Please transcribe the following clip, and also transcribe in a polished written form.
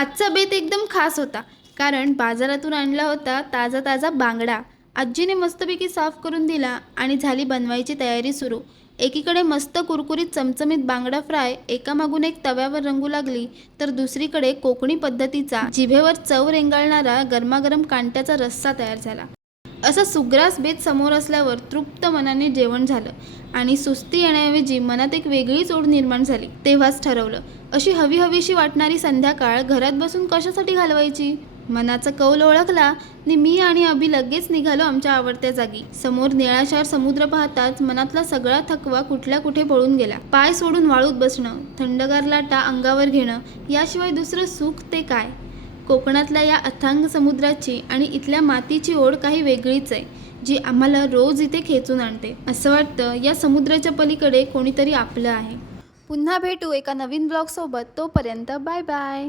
आजचा बेत एकदम खास होता, कारण बाजारातून आणला होता ताजा ताजा बांगडा. आजीने मस्तपैकी साफ करून दिला आणि झाली बनवायची तयारी सुरू. एकीकडे मस्त कुरकुरीत चमचमीत बांगडा फ्राय एकामागून एक तव्यावर रंगू लागली, तर दुसरीकडे कोकणी पद्धतीचा जिभेवर चव रेंगाळणारा गरमागरम कांट्याचा रस्सा तयार झाला. असा सुग्रास बेत समोर असल्यावर तृप्त मनाने जेवण झालं आणि सुस्ती येण्याऐवजी मनात एक वेगळीच ओढ निर्माण झाली. तेव्हाच ठरवलं, अशी हवीहवीशी वाटणारी संध्याकाळ घरात बसून कशासाठी घालवायची. मनाचा कौल ओळखला आणि मी आणि अभि लगेच निघालो आमच्या आवडत्या जागी. समोर निळाशार समुद्र पाहताच मनातला सगळा थकवा कुठल्या कुठे पळून गेला. पाय सोडून वाळूत बसणं, थंडगार लाटा अंगावर घेणं, याशिवाय दुसरं सुख ते काय. कोकणातल्या या अथांग समुद्राची आणि इथल्या मातीची ओढ काही वेगळीच आहे, जी आम्हाला रोज इथे खेचून आणते. असं वाटतं या समुद्राच्या पलीकडे कोणीतरी आपलं आहे. पुन्हा भेटू एका नवीन ब्लॉगसोबत. तोपर्यंत बाय बाय.